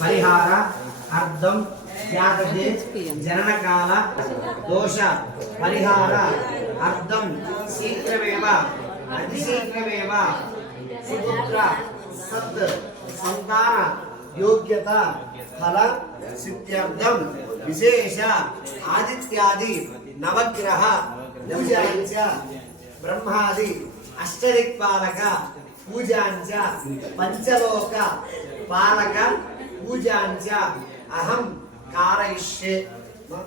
పరిహార అర్థం త్యాగతే జననకాల దోష పరిహార అర్థం శీఘ్రమేవ అతిశీఘ్రమేవ సుపుత్ర సత్ సంతాన యోగ్యత ఫల సిద్ధ్యర్థం విశేష ఆదిత్యాది నవగ్రహ పూజాంచ బ్రహ్మాది అష్టదిక్పాలక పూజాంచ పంచలోక పాలక పూజాంచ అహం కారయిష్యే.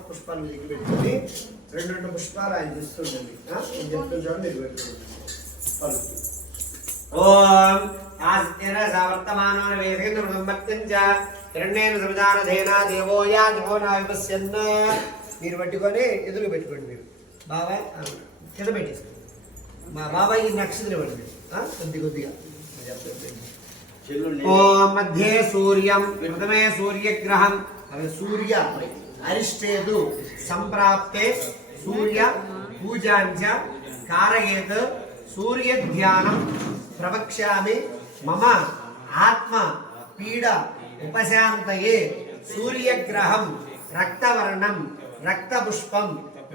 పుష్పాలు మీకు పెట్టుకుని రెండు పుష్పాలు ఆయన ఇస్తుండండి. నేను చెప్తున్న చూడండి, మీరు పెట్టుకోండి. ఓం ఆస్తిర సవర్తమానో వేదేంద్ర మృదంబత్యంచ హిరణ్యేన సముదానధేనా దేవోయా దేవోనా విపశ్యన్న. మీరు పట్టుకొని ఎదురు పెట్టుకోండి. మీరు బాబాయ్ కింద పెట్టేసుకోండి. మా బాబాయ్ ఈ నక్షత్రం పడుతుంది కొద్దిగా. ఓం మధ్యే సూర్యం ప్రథమే సూర్యగ్రహం సూర్య అరిష్టేదు సంప్రాప్తే సూర్య పూజాంచ కారయేత్ సూర్య ధ్యానం ప్రవక్ష్యామి మమ ఆత్మ పీడ ఉపశాంతయే. సూర్యగ్రహం రక్తవర్ణం రక్తపుష్పం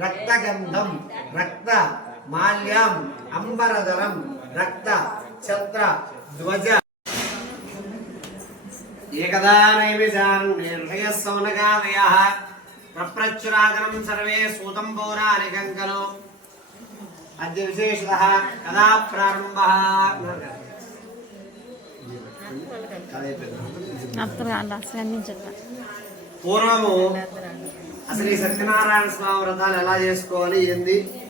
రక్తగంధం రక్త మాల్యం అంబరధరం రక్త ఛత్ర ధ్వజ ఏకదా నైమిషాన్ నిర్ణయః సౌనకాదయః ప్రప్రచురాగరం సర్వే సూతం పౌరాణికం ఖలు. అద్య విశేషతః కదా ప్రారంభః? పూర్వము అసలు ఈ సత్యనారాయణ స్వామి వ్రతాలు ఎలా చేసుకోవాలి ఏంది